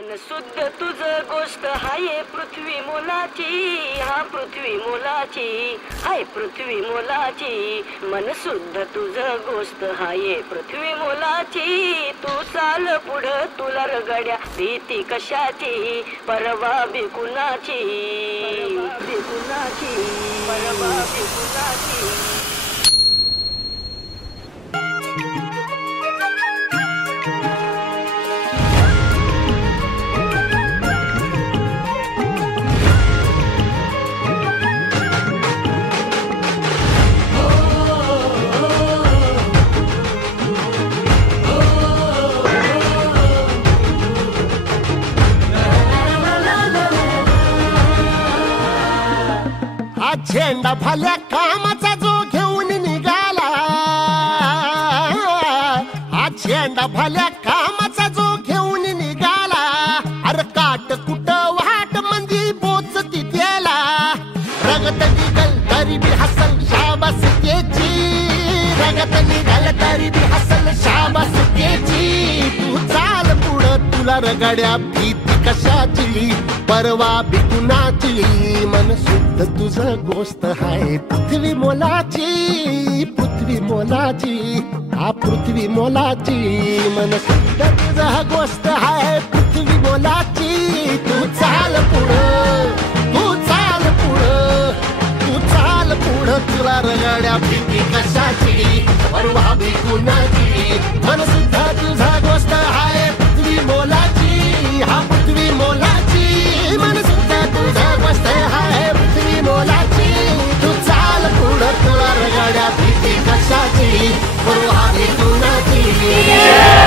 मन शुद्ध तुझ गोष्ट हाय पृथ्वी मोलाची, हा पृथ्वी मोलाची, हाय पृथ्वी मोलाची. मन शुद्ध तुझ गोष्ट हाय पृथ्वी मोलाची. तू चाल पुढं तुला रगड्या भीती कशाची, परवा बिकुनाची, बिकुनाची, परवा बिकुनाची. झेंडा भल्या कामाचा जो घेऊन निघाला, हा झेंडा भल्या कामाचा जो घेऊन निघाला. अरे काट कुट वाट मंदी पोचती त्याला, रगत निघल तरी बी हसल शाबास त्याची, रगत निघल तरी बी हसल शाबास त्याची. तू चाल पुढं तुला रगड्या भीती कशाची, परवा बिकुनाची. मन शुद्ध तुझं गोष्ट हाय पृथ्वी मोलाची, पृथ्वी मोलाची, हा पृथ्वी मोलाची. मन शुद्ध तुझं गोष्ट हाय पृथ्वी मोलाची. तू चाल पुढं, तू चाल पुढं, तू चाल पुढं तुला रगड्या भीती कशाची, परवा बिकुनाची. मन शुद्ध तुझा गोष्ट हाय पृथ्वी मोलाची, हा पृथ्वी मोलाची. मन शुद्ध तुझा गोष्ट हाय पृथ्वी मोलाची. तू चाल पुढं तुला रगड्या भीती कशाची, परवा बिकुनाची.